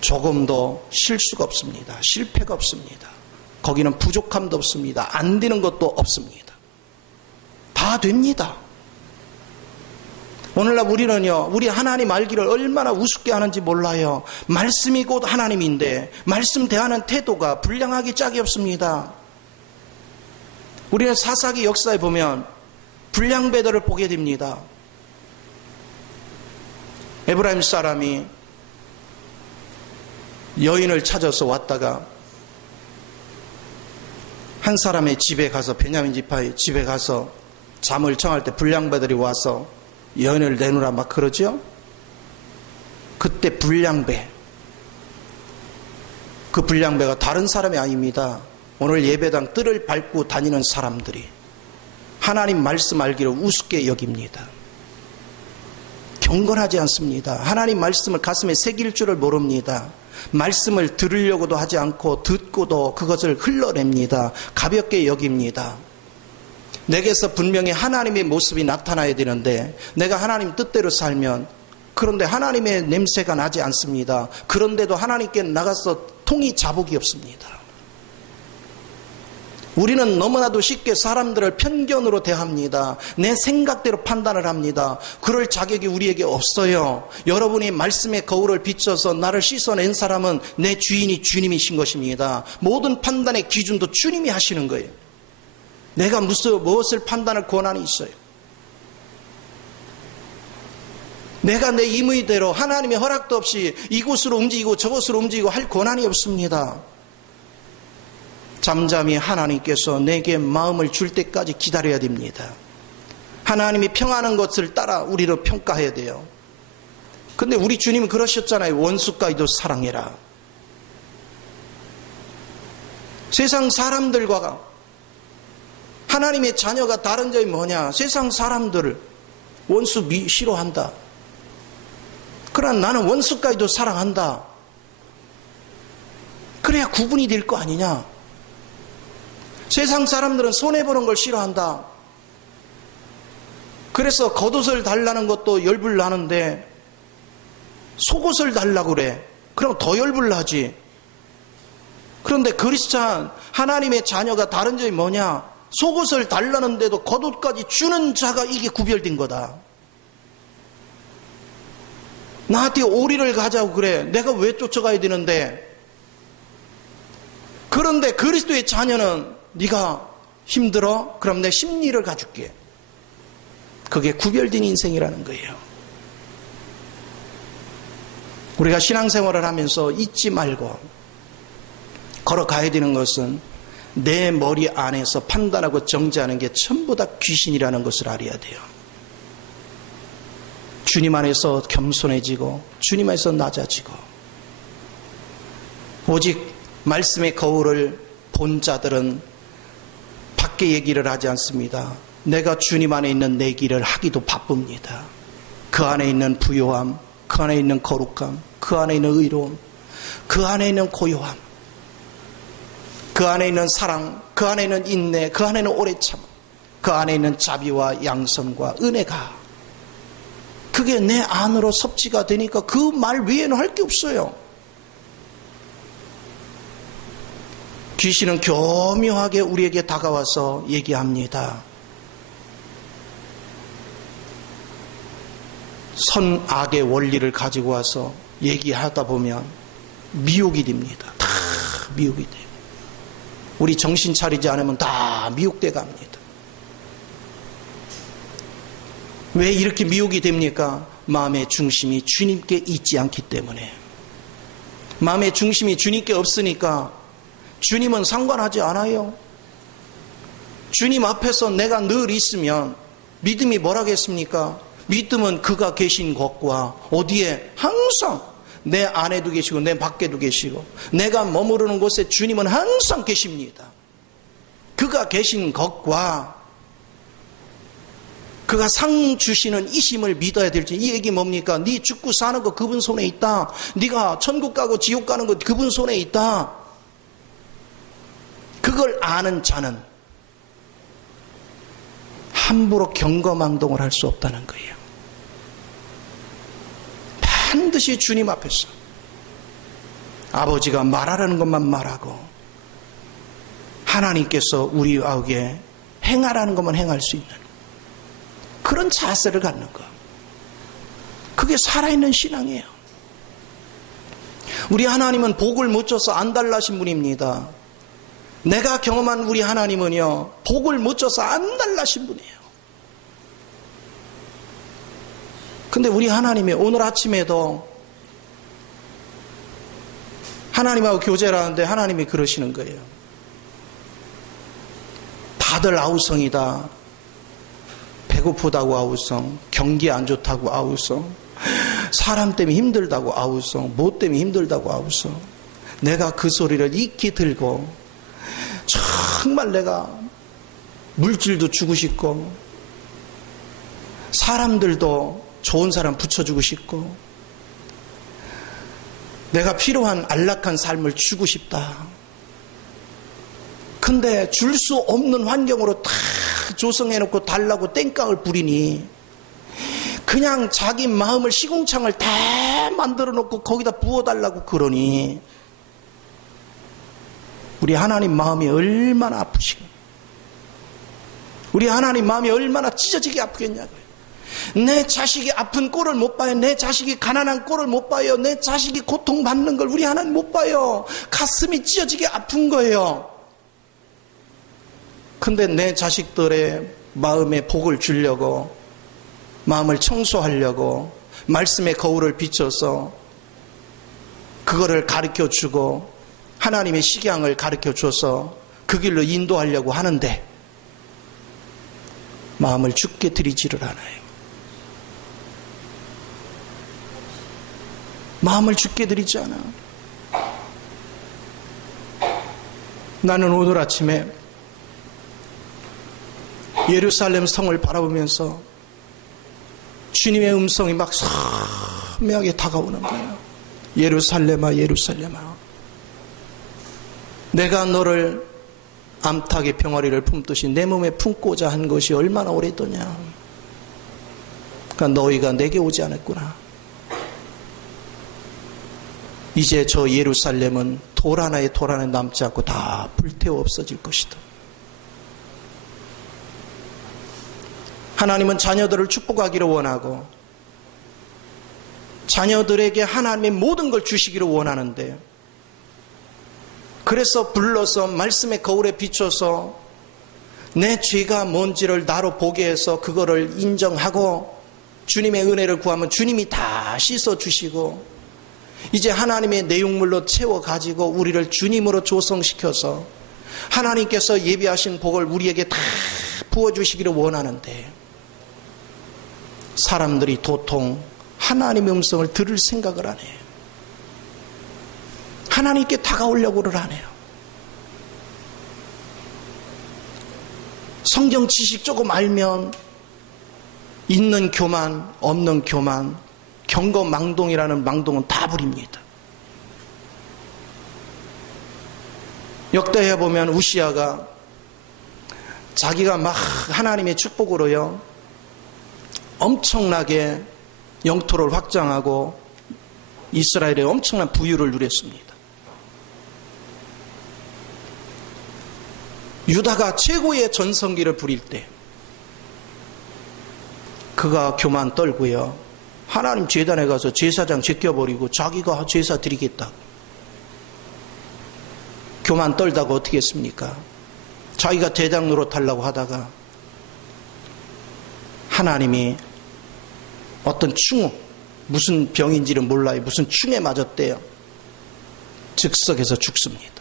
조금도 실수가 없습니다. 실패가 없습니다. 거기는 부족함도 없습니다. 안 되는 것도 없습니다. 다 됩니다. 오늘날 우리는요, 우리 하나님 알기를 얼마나 우습게 하는지 몰라요. 말씀이 곧 하나님인데 말씀 대하는 태도가 불량하기 짝이 없습니다. 우리는 사사기 역사에 보면 불량배들을 보게 됩니다. 에브라임 사람이 여인을 찾아서 왔다가 한 사람의 집에 가서, 베냐민 지파의 집에 가서 잠을 청할 때 불량배들이 와서 여인을 내놓으라 막 그러죠. 그때 불량배, 그 불량배가 다른 사람이 아닙니다. 오늘 예배당 뜰을 밟고 다니는 사람들이 하나님 말씀 알기를 우습게 여깁니다. 경건하지 않습니다. 하나님 말씀을 가슴에 새길 줄을 모릅니다. 말씀을 들으려고도 하지 않고 듣고도 그것을 흘러냅니다. 가볍게 여깁니다. 내게서 분명히 하나님의 모습이 나타나야 되는데 내가 하나님 뜻대로 살면, 그런데 하나님의 냄새가 나지 않습니다. 그런데도 하나님께 나가서 통이 자복이 없습니다. 우리는 너무나도 쉽게 사람들을 편견으로 대합니다. 내 생각대로 판단을 합니다. 그럴 자격이 우리에게 없어요. 여러분이 말씀의 거울을 비춰서 나를 씻어낸 사람은 내 주인이 주님이신 것입니다. 모든 판단의 기준도 주님이 하시는 거예요. 내가 무엇을 판단할 권한이 있어요? 내가 내 임의대로 하나님의 허락도 없이 이곳으로 움직이고 저곳으로 움직이고 할 권한이 없습니다. 잠잠히 하나님께서 내게 마음을 줄 때까지 기다려야 됩니다. 하나님이 평하는 것을 따라 우리를 평가해야 돼요. 근데 우리 주님은 그러셨잖아요. 원수까지도 사랑해라. 세상 사람들과 하나님의 자녀가 다른 점이 뭐냐? 세상 사람들을 원수 싫어한다. 그러나 나는 원수까지도 사랑한다. 그래야 구분이 될 거 아니냐? 세상 사람들은 손해보는 걸 싫어한다. 그래서 겉옷을 달라는 것도 열불 나는데 속옷을 달라고 그래. 그럼 더 열불 나지. 그런데 그리스찬 하나님의 자녀가 다른 점이 뭐냐? 속옷을 달라는데도 겉옷까지 주는 자가 이게 구별된 거다. 나한테 오리를 가자고 그래. 내가 왜 쫓아가야 되는데? 그런데 그리스도의 자녀는 네가 힘들어? 그럼 내 심리를 가줄게. 그게 구별된 인생이라는 거예요. 우리가 신앙생활을 하면서 잊지 말고 걸어가야 되는 것은 내 머리 안에서 판단하고 정죄하는 게 전부 다 귀신이라는 것을 알아야 돼요. 주님 안에서 겸손해지고 주님 안에서 낮아지고 오직 말씀의 거울을 본 자들은 밖에 얘기를 하지 않습니다. 내가 주님 안에 있는 내 길을 하기도 바쁩니다. 그 안에 있는 부요함, 그 안에 있는 거룩함, 그 안에 있는 의로움, 그 안에 있는 고요함, 그 안에 있는 사랑, 그 안에 있는 인내, 그 안에 있는 오래 참, 그 안에 있는 자비와 양선과 은혜가 그게 내 안으로 섭취가 되니까 그 말 외에는 할 게 없어요. 귀신은 교묘하게 우리에게 다가와서 얘기합니다. 선악의 원리를 가지고 와서 얘기하다 보면 미혹이 됩니다. 다 미혹이 돼요. 우리 정신 차리지 않으면 다 미혹돼 갑니다. 왜 이렇게 미혹이 됩니까? 마음의 중심이 주님께 있지 않기 때문에. 마음의 중심이 주님께 없으니까 주님은 상관하지 않아요. 주님 앞에서 내가 늘 있으면 믿음이 뭐라겠습니까? 믿음은 그가 계신 곳과 어디에 항상 내 안에도 계시고 내 밖에도 계시고 내가 머무르는 곳에 주님은 항상 계십니다. 그가 계신 것과 그가 상 주시는 이심을 믿어야 될지. 이 얘기 뭡니까? 네 죽고 사는 거 그분 손에 있다. 네가 천국 가고 지옥 가는 거 그분 손에 있다. 그걸 아는 자는 함부로 경거망동을 할 수 없다는 거예요. 반드시 주님 앞에서 아버지가 말하라는 것만 말하고 하나님께서 우리에게 행하라는 것만 행할 수 있는 그런 자세를 갖는 것. 그게 살아있는 신앙이에요. 우리 하나님은 복을 못 줘서 안달나신 분입니다. 내가 경험한 우리 하나님은요, 복을 못 줘서 안달나신 분이에요. 근데 우리 하나님이 오늘 아침에도 하나님하고 교제를 하는데 하나님이 그러시는 거예요. 다들 아우성이다. 배고프다고 아우성, 경기 안 좋다고 아우성, 사람 때문에 힘들다고 아우성, 뭐 때문에 힘들다고 아우성. 내가 그 소리를 익히 들고 정말 내가 물질도 주고 싶고 사람들도 좋은 사람 붙여주고 싶고 내가 필요한 안락한 삶을 주고 싶다. 근데 줄 수 없는 환경으로 다 조성해놓고 달라고 땡깡을 부리니 그냥 자기 마음을 시궁창을 다 만들어놓고 거기다 부어달라고 그러니 우리 하나님 마음이 얼마나 아프시고 우리 하나님 마음이 얼마나 찢어지게 아프겠냐고요. 내 자식이 아픈 꼴을 못 봐요. 내 자식이 가난한 꼴을 못 봐요. 내 자식이 고통받는 걸 우리 하나님 못 봐요. 가슴이 찢어지게 아픈 거예요. 근데 내 자식들의 마음에 복을 주려고 마음을 청소하려고 말씀의 거울을 비춰서 그거를 가르쳐주고 하나님의 식양을 가르쳐줘서 그 길로 인도하려고 하는데 마음을 죽게 들이지를 않아요. 마음을 죽게 들이지 않아. 나는 오늘 아침에 예루살렘 성을 바라보면서 주님의 음성이 막 선명하게 다가오는 거예요. 예루살렘아, 예루살렘아, 내가 너를 암탉의 병아리를 품듯이 내 몸에 품고자 한 것이 얼마나 오래도냐. 그러니까 너희가 내게 오지 않았구나. 이제 저 예루살렘은 돌 하나에 남지 않고 다 불태워 없어질 것이다. 하나님은 자녀들을 축복하기를 원하고 자녀들에게 하나님의 모든 걸 주시기를 원하는데, 그래서 불러서 말씀의 거울에 비춰서 내 죄가 뭔지를 나로 보게 해서 그거를 인정하고 주님의 은혜를 구하면 주님이 다 씻어주시고, 이제 하나님의 내용물로 채워가지고 우리를 주님으로 조성시켜서 하나님께서 예비하신 복을 우리에게 다 부어주시기를 원하는데, 사람들이 도통 하나님의 음성을 들을 생각을 안 해요. 하나님께 다가오려고를 안 해요. 성경 지식 조금 알면 있는 교만, 없는 교만, 경거망동이라는 망동은 다 부립니다. 역대해 보면 우시아가 자기가 막 하나님의 축복으로요 엄청나게 영토를 확장하고 이스라엘에 엄청난 부유를 누렸습니다. 유다가 최고의 전성기를 부릴 때 그가 교만 떨고요, 하나님 제단에 가서 제사장 제껴버리고 자기가 제사 드리겠다고 교만 떨다가 어떻게 했습니까? 자기가 대장 노릇하려고 하다가 하나님이 어떤 충, 무슨 병인지는 몰라요, 무슨 충에 맞았대요. 즉석에서 죽습니다.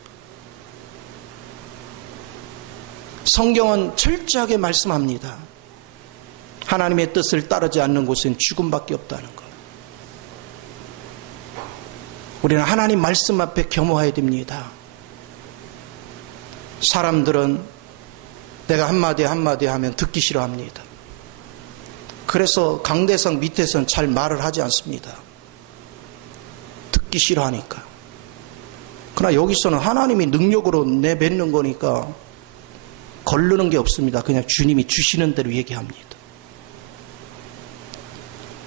성경은 철저하게 말씀합니다. 하나님의 뜻을 따르지 않는 곳은 죽음밖에 없다는 것. 우리는 하나님 말씀 앞에 겸허해야 됩니다. 사람들은 내가 한마디 하면 듣기 싫어합니다. 그래서 강대상 밑에서는 잘 말을 하지 않습니다. 듣기 싫어하니까. 그러나 여기서는 하나님이 능력으로 내뱉는 거니까 거르는 게 없습니다. 그냥 주님이 주시는 대로 얘기합니다.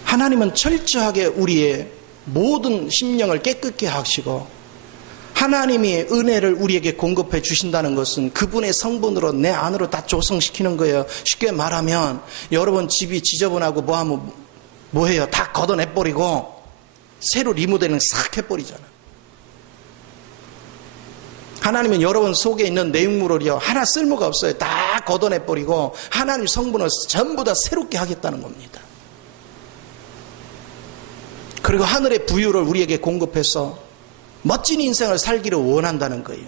하나님은 철저하게 우리의 모든 심령을 깨끗게 하시고 하나님이 은혜를 우리에게 공급해 주신다는 것은 그분의 성분으로 내 안으로 다 조성시키는 거예요. 쉽게 말하면 여러분 집이 지저분하고 뭐하면 뭐해요? 다 걷어내버리고 새로 리모델링 싹 해버리잖아요. 하나님은 여러분 속에 있는 내용물을요 하나 쓸모가 없어요. 다 걷어내버리고 하나님 성분을 전부 다 새롭게 하겠다는 겁니다. 그리고 하늘의 부유를 우리에게 공급해서 멋진 인생을 살기를 원한다는 거예요.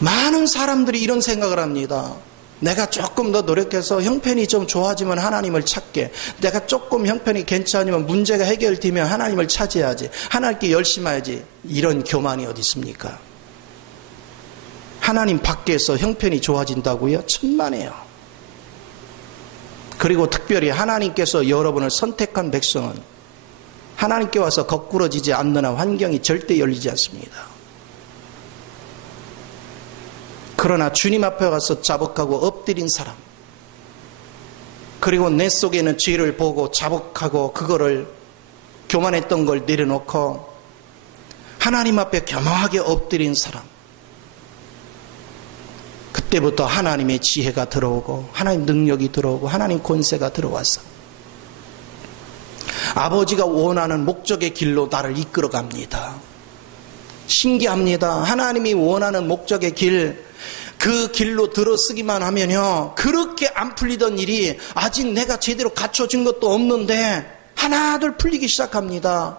많은 사람들이 이런 생각을 합니다. 내가 조금 더 노력해서 형편이 좀 좋아지면 하나님을 찾게, 내가 조금 형편이 괜찮으면 문제가 해결되면 하나님을 찾아야지, 하나님께 열심히 해야지. 이런 교만이 어디 있습니까? 하나님 밖에서 형편이 좋아진다고요? 천만에요. 그리고 특별히 하나님께서 여러분을 선택한 백성은 하나님께 와서 거꾸러지지 않는 한 환경이 절대 열리지 않습니다. 그러나 주님 앞에 가서 자복하고 엎드린 사람, 그리고 내 속에 있는 죄를 보고 자복하고 그거를 교만했던 걸 내려놓고 하나님 앞에 겸허하게 엎드린 사람, 그때부터 하나님의 지혜가 들어오고 하나님 능력이 들어오고 하나님 권세가 들어와서 아버지가 원하는 목적의 길로 나를 이끌어갑니다. 신기합니다. 하나님이 원하는 목적의 길, 그 길로 들어서기만 하면요 그렇게 안 풀리던 일이 아직 내가 제대로 갖춰진 것도 없는데 하나둘 풀리기 시작합니다.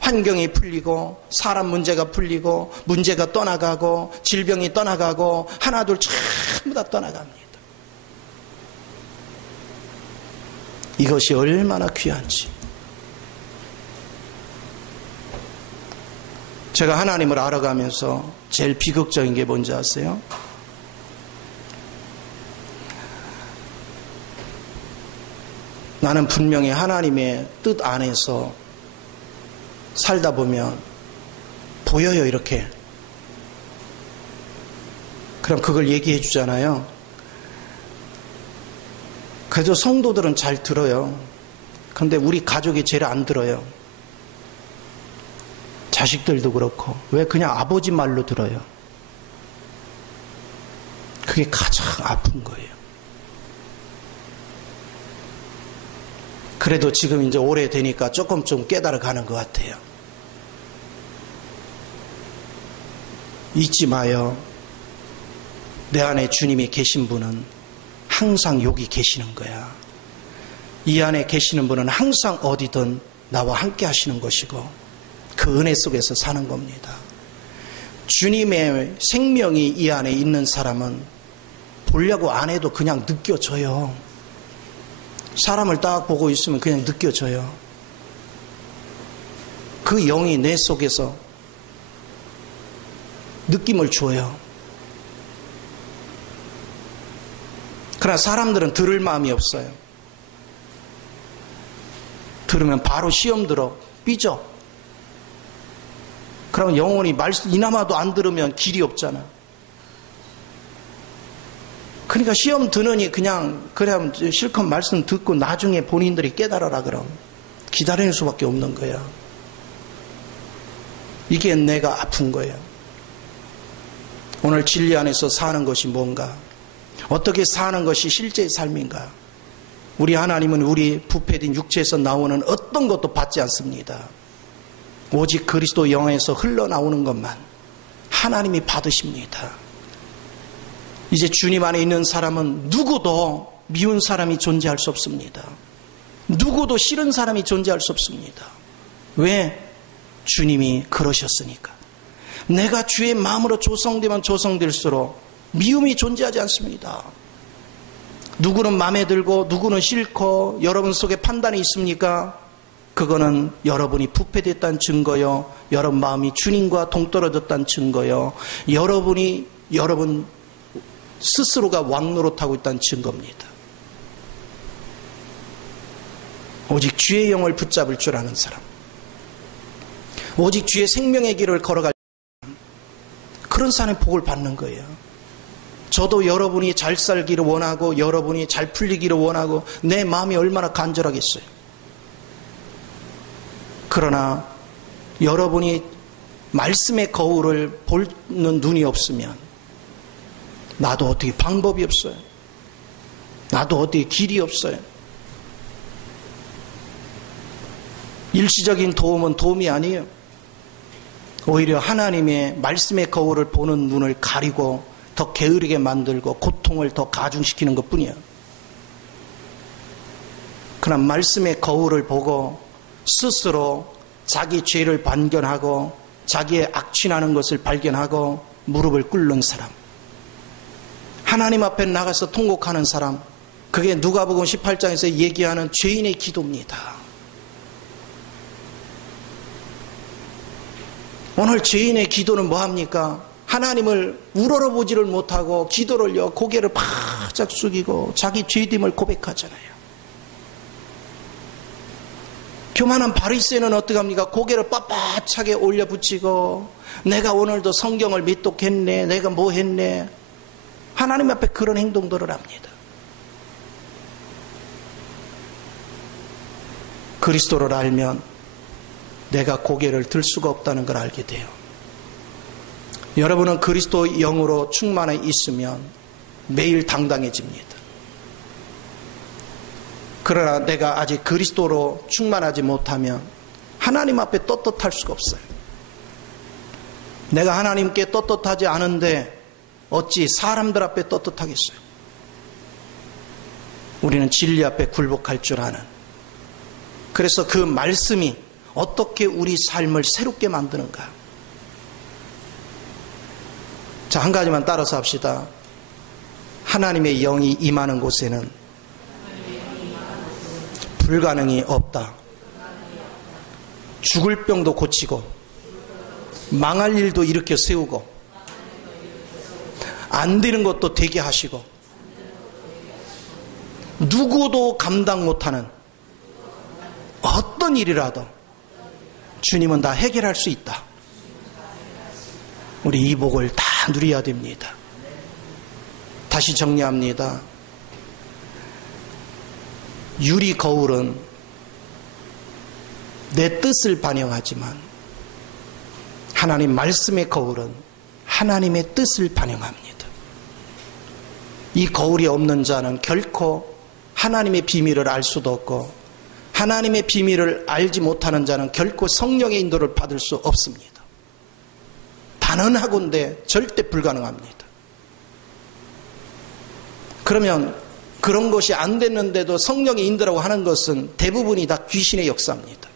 환경이 풀리고 사람 문제가 풀리고 문제가 떠나가고 질병이 떠나가고 하나둘 전부 다 떠나갑니다. 이것이 얼마나 귀한지. 제가 하나님을 알아가면서 제일 비극적인 게 뭔지 아세요? 나는 분명히 하나님의 뜻 안에서 살다 보면 보여요, 이렇게. 그럼 그걸 얘기해 주잖아요. 그래도 성도들은 잘 들어요. 근데 우리 가족이 제일 안 들어요. 자식들도 그렇고. 왜? 그냥 아버지 말로 들어요. 그게 가장 아픈 거예요. 그래도 지금 이제 오래되니까 조금 좀 깨달아가는 것 같아요. 잊지 마요. 내 안에 주님이 계신 분은 항상 여기 계시는 거야. 이 안에 계시는 분은 항상 어디든 나와 함께 하시는 것이고 그 은혜 속에서 사는 겁니다. 주님의 생명이 이 안에 있는 사람은 보려고 안 해도 그냥 느껴져요. 사람을 딱 보고 있으면 그냥 느껴져요. 그 영이 내 속에서 느낌을 줘요. 그러나 사람들은 들을 마음이 없어요. 들으면 바로 시험 들어 삐져. 그러면 영혼이 말씀 이나마도 안 들으면 길이 없잖아. 그러니까 시험 드느니 그냥 그래 실컷 말씀 듣고 나중에 본인들이 깨달아라 그럼 기다리는 수밖에 없는 거야. 이게 내가 아픈 거예요. 오늘 진리 안에서 사는 것이 뭔가, 어떻게 사는 것이 실제의 삶인가. 우리 하나님은 우리 부패된 육체에서 나오는 어떤 것도 받지 않습니다. 오직 그리스도 영에서 흘러나오는 것만 하나님이 받으십니다. 이제 주님 안에 있는 사람은 누구도 미운 사람이 존재할 수 없습니다. 누구도 싫은 사람이 존재할 수 없습니다. 왜? 주님이 그러셨으니까. 내가 주의 마음으로 조성되면 조성될수록 미움이 존재하지 않습니다. 누구는 마음에 들고 누구는 싫고 여러분 속에 판단이 있습니까? 그거는 여러분이 부패됐다는 증거요, 여러분 마음이 주님과 동떨어졌다는 증거요, 여러분 스스로가 왕노릇하고 있다는 증거입니다. 오직 주의 영을 붙잡을 줄 아는 사람, 오직 주의 생명의 길을 걸어갈 사람, 그런 사람이 복을 받는 거예요. 저도 여러분이 잘 살기를 원하고 여러분이 잘 풀리기를 원하고 내 마음이 얼마나 간절하겠어요. 그러나 여러분이 말씀의 거울을 보는 눈이 없으면 나도 어떻게 방법이 없어요. 나도 어떻게 길이 없어요. 일시적인 도움은 도움이 아니에요. 오히려 하나님의 말씀의 거울을 보는 눈을 가리고 더 게으르게 만들고 고통을 더 가중시키는 것뿐이에요. 그러나 말씀의 거울을 보고 스스로 자기 죄를 발견하고 자기의 악취나는 것을 발견하고 무릎을 꿇는 사람, 하나님 앞에 나가서 통곡하는 사람, 그게 누가복음 18장에서 얘기하는 죄인의 기도입니다. 오늘 죄인의 기도는 뭐합니까? 하나님을 우러러보지를 못하고 기도를요, 고개를 바짝 숙이고 자기 죄됨을 고백하잖아요. 교만한 바리새인은 어떻게 합니까? 고개를 빳빳하게 올려붙이고 내가 오늘도 성경을 믿독했네, 내가 뭐 했네, 하나님 앞에 그런 행동들을 합니다. 그리스도를 알면 내가 고개를 들 수가 없다는 걸 알게 돼요. 여러분은 그리스도 영으로 충만해 있으면 매일 당당해집니다. 그러나 내가 아직 그리스도로 충만하지 못하면 하나님 앞에 떳떳할 수가 없어요. 내가 하나님께 떳떳하지 않은데 어찌 사람들 앞에 떳떳하겠어요? 우리는 진리 앞에 굴복할 줄 아는, 그래서 그 말씀이 어떻게 우리 삶을 새롭게 만드는가. 자, 한 가지만 따라서 합시다. 하나님의 영이 임하는 곳에는 불가능이 없다. 죽을 병도 고치고 망할 일도 일으켜 세우고 안 되는 것도 되게 하시고 누구도 감당 못하는 어떤 일이라도 주님은 다 해결할 수 있다. 우리 이 복을 다 누려야 됩니다. 다시 정리합니다. 유리 거울은 내 뜻을 반영하지만 하나님 말씀의 거울은 하나님의 뜻을 반영합니다. 이 거울이 없는 자는 결코 하나님의 비밀을 알 수도 없고 하나님의 비밀을 알지 못하는 자는 결코 성령의 인도를 받을 수 없습니다. 단언하건대 절대 불가능합니다. 그러면 그런 것이 안 됐는데도 성령의 인도라고 하는 것은 대부분이 다 귀신의 역사입니다.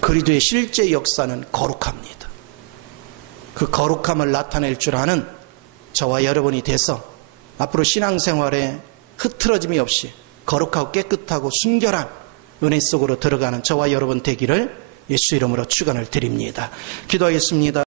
그리스도의 실제 역사는 거룩합니다. 그 거룩함을 나타낼 줄 아는 저와 여러분이 돼서 앞으로 신앙생활에 흐트러짐이 없이 거룩하고 깨끗하고 순결한 은혜 속으로 들어가는 저와 여러분 되기를 예수 이름으로 축원을 드립니다. 기도하겠습니다.